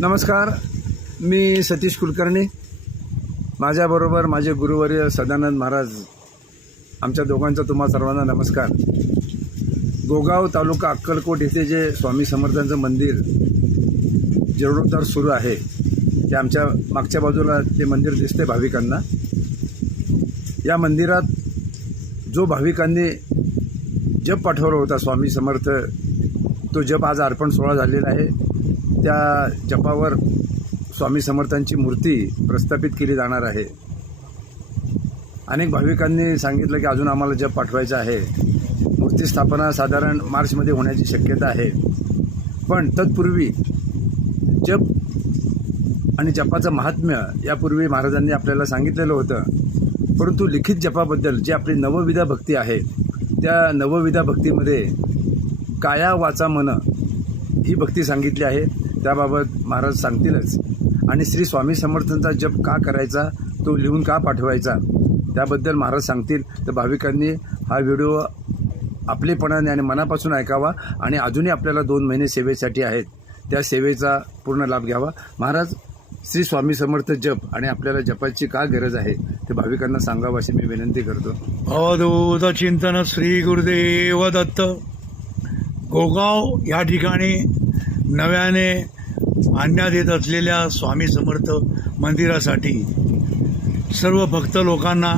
नमस्कार, मी सतीश कुलकर्णी. माझ्याबरोबर माझे गुरुवर्य सदानंद महाराज, आमच्या दोघांचा तुम्हा सर्वांना नमस्कार. गोगाव तालुका अक्कलकोट येथे जे स्वामी समर्थांचं मंदिर जीर्णोद्धार सुरू आहे, ते आमच्या मागच्या बाजूला ते मंदिर दिसते भाविकांना. या मंदिरात जो भाविकांनी जप पाठवला होता स्वामी समर्थ, तो जप आज अर्पण सोहळा झालेला आहे. त्या जपावर स्वामी समर्थांची मूर्ती प्रस्थापित केली जाणार आहे. अनेक भाविकांनी सांगितलं की अजून आम्हाला जप पाठवायचा आहे. मूर्ती स्थापना साधारण मार्चमध्ये होण्याची शक्यता आहे. पण तत्पूर्वी जप आणि जपाचं महात्म्य यापूर्वी महाराजांनी आपल्याला सांगितलेलं होतं. परंतु लिखित जपाबद्दल जी आपली नवविधा भक्ती आहे, त्या नवविधा भक्तीमध्ये काया वाचा मन ही भक्ती सांगितली आहे. त्याबाबत महाराज सांगतीलच. आणि श्री स्वामी समर्थांचा जप का करायचा, तो लिहून का पाठवायचा, त्याबद्दल महाराज सांगतील. तर भाविकांनी हा व्हिडिओ आपलेपणाने आणि मनापासून ऐकावा. आणि अजूनही आपल्याला 2 महिने सेवेसाठी आहेत, त्या सेवेचा पूर्ण लाभ घ्यावा. महाराज, श्री स्वामी समर्थ जप आणि आपल्याला जपाची का गरज आहे ते भाविकांना सांगावं अशी मी विनंती करतो. अवधूत चिंतन श्री गुरुदेव दत्त. गोगाव या ठिकाणी नव्याने बांधण्यात येत असलेल्या स्वामी समर्थ मंदिरासाठी सर्व भक्त लोकांना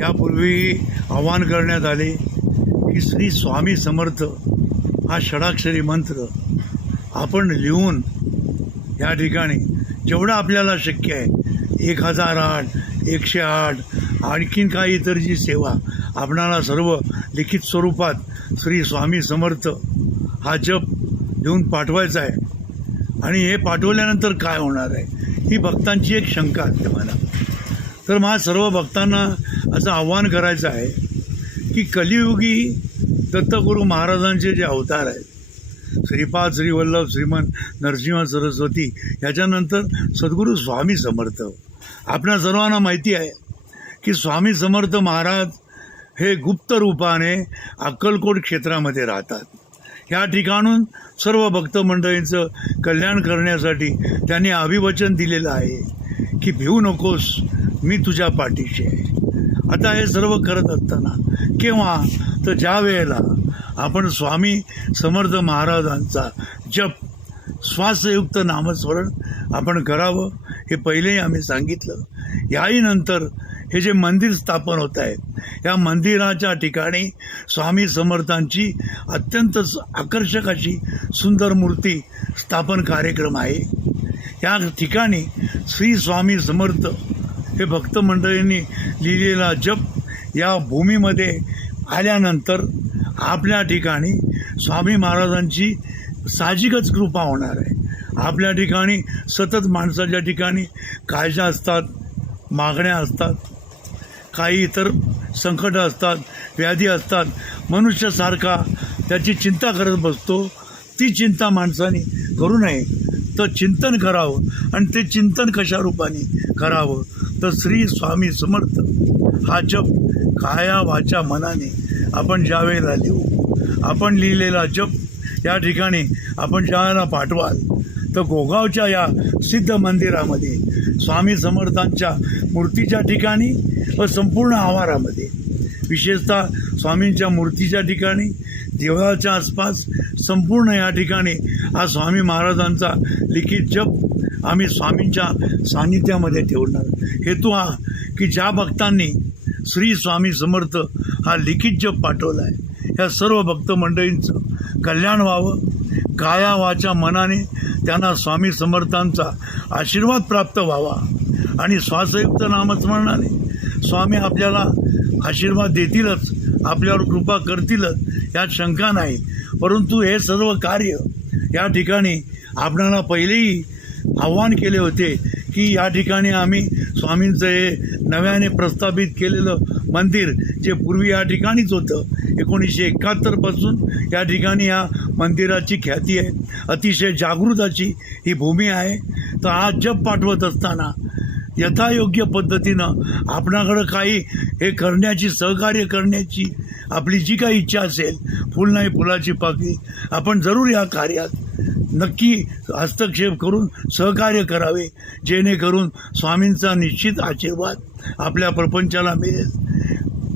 यापूर्वी आवाहन करण्यात आले की श्री स्वामी समर्थ हा षडाक्षरी मंत्र आपण लिहून या ठिकाणी जेवढं आपल्याला शक्य आहे 1008, 108, आणखीन काही इतर जी सेवा आपणाला सर्व लिखित स्वरूपात श्री स्वामी समर्थ हा जप लिहून पाठवायचा आहे. आणि हे पाठवल्यानंतर काय होणार आहे ही भक्तांची एक शंका असते मला. तर मला सर्व भक्तांना असं आव्हान करायचं आहे की कलियुगी दत्तगुरू महाराजांचे जे अवतार आहेत, श्रीपाद श्रीवल्लभ श्रीमंत नरसिंह सरस्वती, याच्यानंतर सद्गुरू स्वामी समर्थ. आपल्या सर्वांना माहिती आहे की स्वामी समर्थ महाराज हे गुप्त रूपाने अक्कलकोट क्षेत्रामध्ये राहतात. या ठिकाणून सर्व भक्त मंडळींचं कल्याण करण्यासाठी त्यांनी अभिवचन दिलेलं आहे की भिवू नकोस, मी तुझ्या पाठीशी आहे. आता हे सर्व करत असताना केव्हा, तर ज्या वेळेला आपण स्वामी समर्थ महाराजांचा जप श्वासयुक्त नामस्मरण आपण करावं, हे पहिलेही आम्ही सांगितलं. याही नंतर हे जे मंदिर स्थापन होत आहे, या मंदिराच्या ठिकाणी स्वामी समर्थांची अत्यंत आकर्षक अशी सुंदर मूर्ती स्थापन कार्यक्रम आहे. या ठिकाणी श्री स्वामी समर्थ हे भक्त मंडळींनी लिहिलेला जप या भूमीमध्ये आल्यानंतर आपल्या ठिकाणी स्वामी महाराजांची साहजिकच कृपा होणार आहे. आपल्या ठिकाणी सतत माणसाच्या ठिकाणी काळजा असतात, मागण्या असतात, काही इतर संकट असतात, व्याधी असतात. मनुष्यासारखा त्याची चिंता करत बसतो. ती चिंता माणसाने करू नये, तर चिंतन करावं. आणि ते चिंतन कशा रूपाने करावं, तर श्री स्वामी समर्थ हा जप काया वाचा मनाने आपण ज्या वेळेला लिहू, आपण लिहिलेला जप या ठिकाणी आपण ज्या वेळेला पाठवाल, तर गोगावच्या या सिद्ध मंदिरामध्ये स्वामी समर्थांच्या मूर्तीच्या ठिकाणी व संपूर्ण आवारामध्ये, विशेषतः स्वामींच्या मूर्तीच्या ठिकाणी, देवळाच्या आसपास संपूर्ण या ठिकाणी हा स्वामी महाराजांचा लिखित जप आम्ही स्वामींच्या सान्निध्यामध्ये ठेवणार. हेतू हा की ज्या भक्तांनी श्री स्वामी समर्थ हा लिखित जप पाठवला आहे, या सर्व भक्त मंडळींचं कल्याण व्हावं. काया वाचा मनाने त्यांना स्वामी समर्थांचा आशीर्वाद प्राप्त व्हावा. आणि श्वासयुक्त नामस्मरणाने स्वामी आपल्याला आशीर्वाद देतीलच, आपल्यावर कृपा करतीलच, यात शंका नाही. परंतु हे सर्व कार्य या ठिकाणी आपल्याला पहिलेही आव्हान केले होते की या ठिकाणी आम्ही स्वामींचं हे नव्याने प्रस्थापित केलेलं मंदिर, जे पूर्वी या ठिकाणीच होतं, 1971 पासून या ठिकाणी या मंदिराची ख्याती आहे. अतिशय जागृत अशी ही भूमी आहे. तर आज जप पाठवत असताना यथायोग्य पद्धतीनं आपणाकडं काही हे करण्याची, सहकार्य करण्याची आपली जी काही इच्छा असेल, फुल नाही फुलाची पाकळी, आपण जरूर या कार्यात नक्की हस्तक्षेप करून सहकार्य करावे, जेणेकरून स्वामींचा निश्चित आशीर्वाद आपल्या प्रपंचाला मिळेल.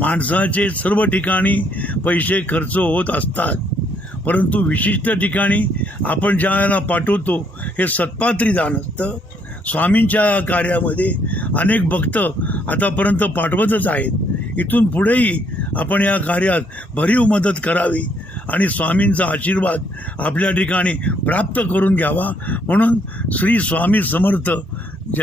माणसाचे सर्व ठिकाणी पैसे खर्च होत असतात, परंतु विशिष्ट ठिकाणी आपण ज्या वेळेला पाठवतो हे सत्पात्री दान असतं. स्वामींच्या कार्यामध्ये अनेक भक्त आतापर्यंत पाठवतच आहेत. इथून पुढेही आपण या कार्यात भरीव मदत करावी आणि स्वामींचा आशीर्वाद आपल्या ठिकाणी प्राप्त करून घ्यावा. म्हणून श्री स्वामी समर्थ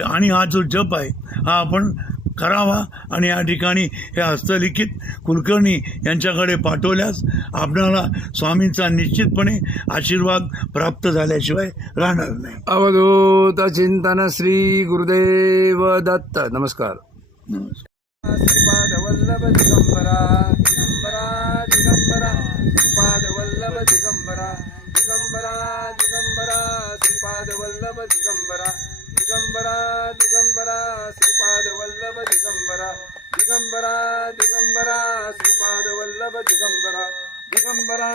आणि हा जो जप आहे हा आपण करावा आणि या ठिकाणी हे हस्तलिखित कुलकर्णी यांच्याकडे पाठवल्यास आपल्याला स्वामींचा निश्चितपणे आशीर्वाद प्राप्त झाल्याशिवाय राहणार नाही. अवधूत चिंतन श्री गुरुदेव दत्त. नमस्कार. श्रीपाद वल्लभ दिगंबरा दिगंबरा दिगंबरा श्रीपाद वल्लभ दिगंबरा दिगंबरा दिगंबरा श्रीपाद वल्लभ दिगंबरा दिगंबरा दिगंबरा श्रीपाद वल्लभ दिगंबरा दिगंबरा दिगंबरा श्रीपाद वल्लभ दिगंबरा दिगंबरा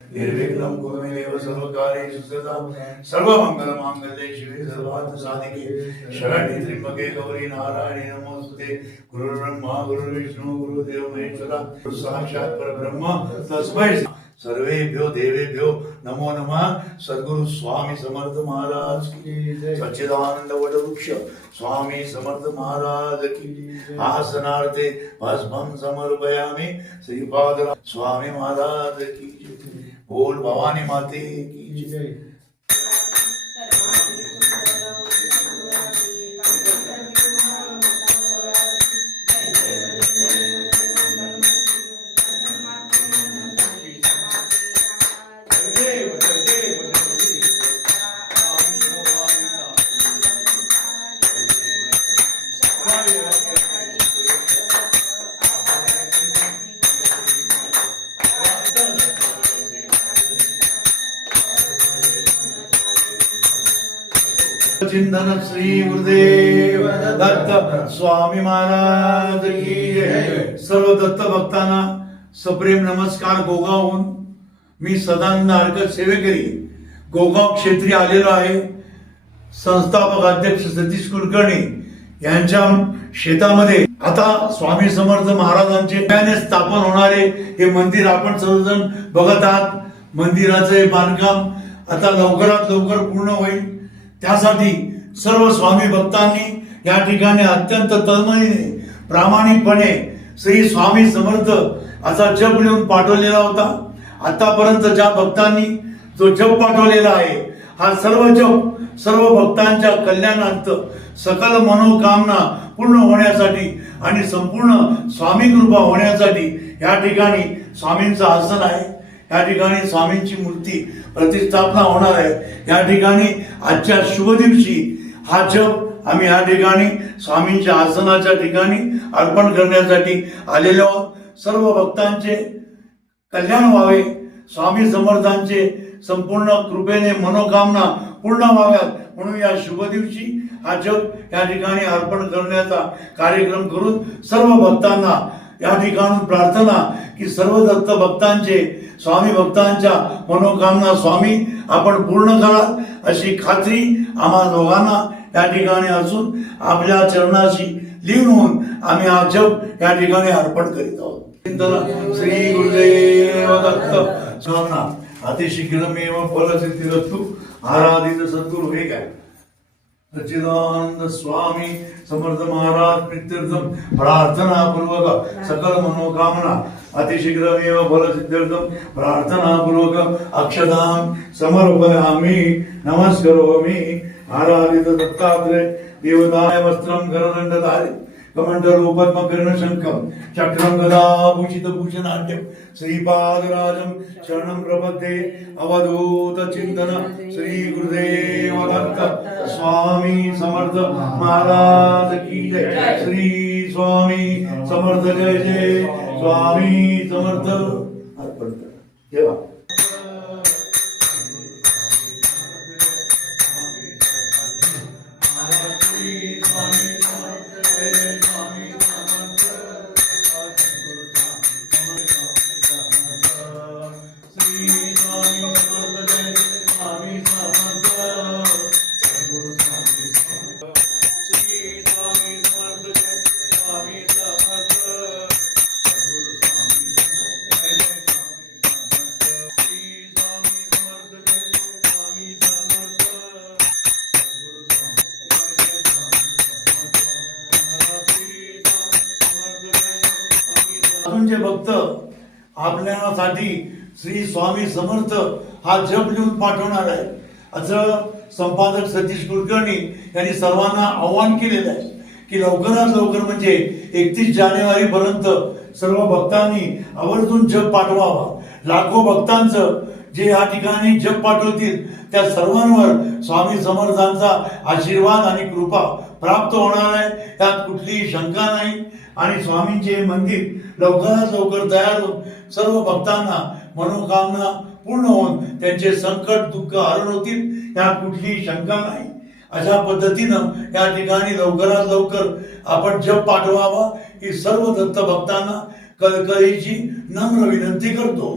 निर्विघ्नं कुरु मे देव सर्वकार्येषु सदा सर्वमङ्गलमाङ्गल्ये शिवे सर्वार्थ साधिके शरण्ये त्र्यम्बके गौरी नारायणी नमोस्तुते. गुरुर्ब्रह्मा गुरुर्विष्णू गुरुदेव महेश्वरा गुरु साक्षात् परब्रह्म तस्मै सर्वेभ्यो देवेभ्यो नमो नमः. सद्गुरु स्वामी समर्थ महाराज की जय. सच्चिदानंद वटवृक्ष स्वामी समर्थ महाराज की. आसनार्थे भस्मं समर्पयामि श्रीपाद स्वामी महाराज की जय. बोल भवानी माते की जय. चिंतन श्री गुरुदेव दत्त स्वामी महाराज की जय. सर्व दत्त भक्तांना सप्रेम नमस्कार. गोगावहून मी सदानंद हरकत सेवेकरी गोगाव क्षेत्री आलेलो आहे. संस्थापक अध्यक्ष सतीश कुलकर्णी यांच्या शेतामध्ये आता स्वामी समर्थ महाराजांचे नव्याने स्थापन होणारे हे मंदिर आपण सर्वजण बघत आहात. मंदिराचं हे बांधकाम आता लवकरात लवकर पूर्ण होईल. त्यासाठी सर्व स्वामी भक्तांनी या ठिकाणी अत्यंत तळमळीने प्रामाणिकपणे श्री स्वामी समर्थ असा जप लिहून पाठवलेला होता. आतापर्यंत ज्या भक्तांनी जो जप पाठवलेला आहे हा सर्व जप सर्व भक्तांच्या कल्याणार्थ सकल मनोकामना पूर्ण होण्यासाठी आणि संपूर्ण स्वामी कृपा होण्यासाठी या ठिकाणी स्वामींचं आसन आहे. या ठिकाणी स्वामींची मूर्ती प्रतिष्ठापना होणार आहे. या ठिकाणी आजच्या शुभ दिवशी हा जप आम्ही या ठिकाणी स्वामींच्या आसनाच्या ठिकाणी अर्पण करण्यासाठी आलेलो आहोत. सर्व भक्तांचे कल्याण व्हावे, स्वामी समर्थांचे संपूर्ण कृपेने मनोकामना पूर्ण व्हाव्यात म्हणून या शुभ दिवशी हा जप या ठिकाणी अर्पण करण्याचा कार्यक्रम करून सर्व भक्तांना या ठिकाणी प्रार्थना की सर्व दत्त भक्तांचे स्वामी भक्तांच्या मनोकामना स्वामी आपण पूर्ण करा अशी खात्री आम्हा दोघांना या ठिकाणी असून आपल्या चरणाशी लीन होऊन आम्ही हा जप या ठिकाणी अर्पण करीत आहोत. चिंतन श्री गुरुदेव दत्त स्वामीना अतिशीघ्रमेव फलसिद्धिरस्तु. आराधित सद्गुरु हे काय सच्चिदानंद स्वामी समर्थ महाराज प्रीत्यर्थम प्रार्थना पूर्वक सकल मनोकामना अतिशीघ्रमेव फलसिद्ध्यर्थम प्रार्थना पूर्वक अक्षतां समर्पयामि नमस्करोमि. आराधित दत्तात्रेय देवताय वस्त्रं करदण्डधारी कमण्डलूपद्मकर्ण शङ्खं चक्रं गदाभूषित भूषणाढ्यं श्रीपादराजं शरणं प्रपद्ये. अवधूत चिंतन श्री गुरुदेव दत्त स्वामी समर्थ महाराज की जय. श्री स्वामी समर्थ जय जय स्वामी समर्थ. अर्पण करा. ठेवा. अजून जे भक्त आपल्यासाठी श्री स्वामी समर्थ हा जप लिहून पाठवणार आहे असं संपादक सतीश कुलकर्णी यांनी सर्वांना आव्हान केलेलं आहे की लवकरात लवकर म्हणजे 31 जानेवारी पर्यंत सर्व भक्तांनी आवर्जून जप पाठवावा. लाखो भक्तांचं जे या ठिकाणी जप पाठवतील त्या सर्वांवर स्वामी समर्थांचा आशीर्वाद आणि कृपा प्राप्त होणार आहे. त्यात कुठलीही शंका नाही. आणि स्वामींचे मंदिर लवकरात लवकर तयार होऊन सर्व भक्तांना मनोकामना पूर्ण होऊन त्यांचे संकट दुःख हरण होतील यात कुठलीही शंका नाही. अशा पद्धतीनं या ठिकाणी लवकरात लवकर आपण जप पाठवावा ही सर्व दत्त भक्तांना कळकळीची नम्र विनंती करतो.